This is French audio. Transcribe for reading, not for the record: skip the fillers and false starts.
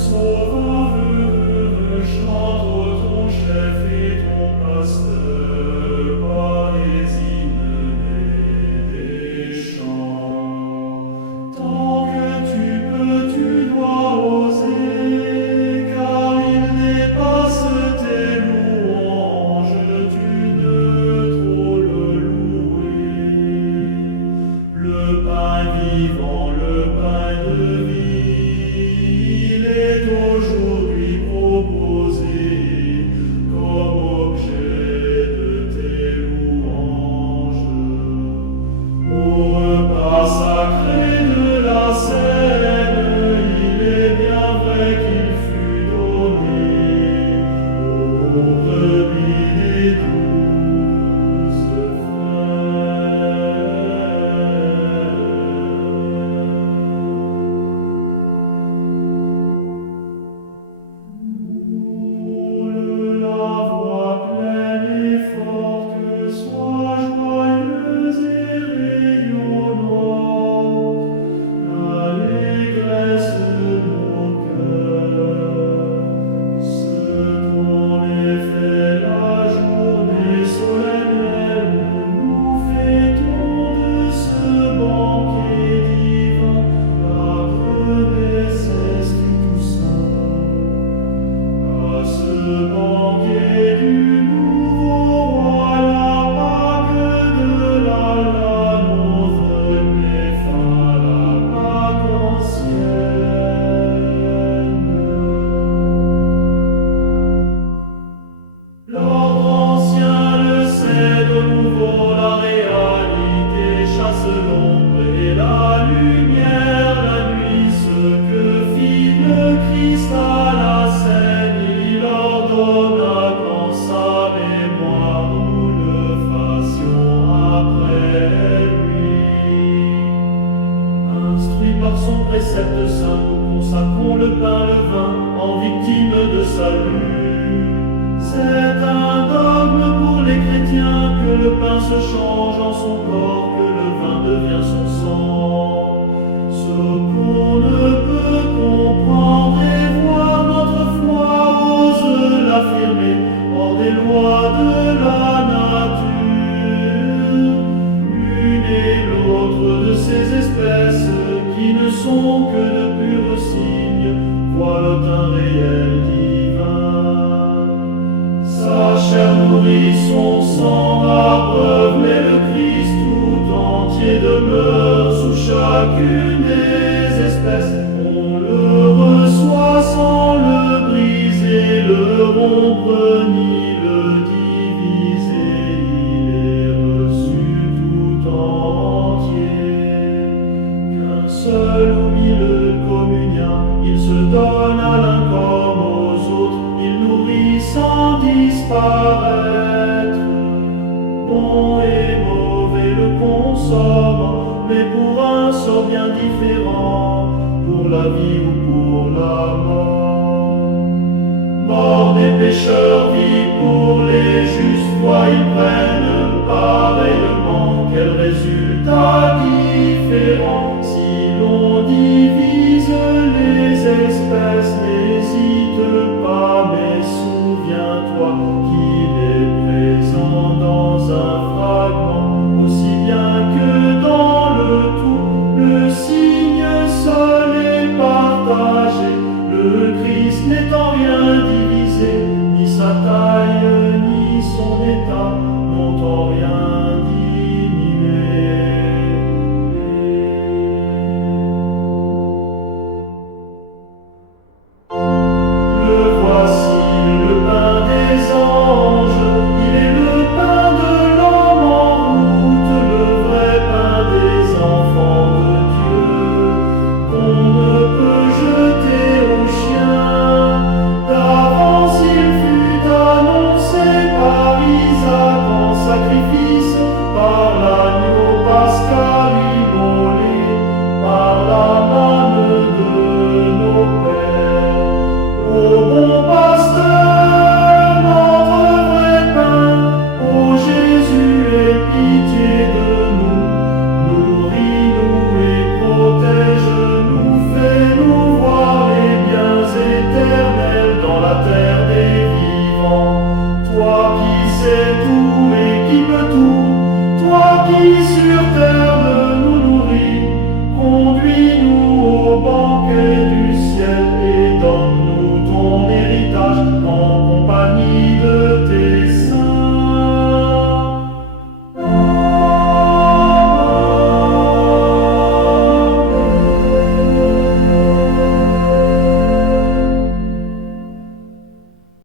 sauveur, chante ton chef et ton pasteur par les hymnes des chants. Tant que tu peux, tu dois oser, car il dépasse tes louanges, tu ne trop le louer. Le pain vivant, le pain de vie, il est aujourd'hui proposé comme objet de tes louanges. Au repas sacré de la scène, il est bien vrai qu'il fut donné aux brebis des douze Roule la voix pleine et forte, sois joyeuse et rayonnante, l'allégresse de nos cœurs. Ce dont est fait la journée solennelle où nous fêtons de ce banquet divin la promesse Esprit Saint. À ce banquet du nouveau roi, la Pâque de l'Allah, notre met fin à la Pâque ancienne. L'ordre ancien le sait, de nouveau la réalité chasse l'ombre et la lumière, la nuit. Ce que fit le Christ à la scène, il ordonna qu'en sa mémoire nous le fassions après lui. Instruits par son précepte saint, nous consacrons le pain, le vin en victime de salut. C'est un dogme pour les chrétiens que le pain se change en son corps, que le vin devient son sang. Ce qu'on ne peut comprendre et voir, notre foi ose l'affirmer hors des lois de la nature. L'une et l'autre de ces espèces qui ne sont que de purs signes voient un réel divin. Sa chair nourrit son sang à preuve, mais le Christ tout entier demeure sous chacune des espèces. On le reçoit sans le briser, le rompre ni le diviser. Il est reçu tout entier. Qu'un seul ou mille communiants, il se donne à l'un comme aux autres, il nourrit sans disparaître. Bon et mauvais le consomment, mais pour un sort bien différent, pour la vie ou pour la mort. Mort des pécheurs, vie pour les justes, foi ils prennent pareillement. Quel résultat différent!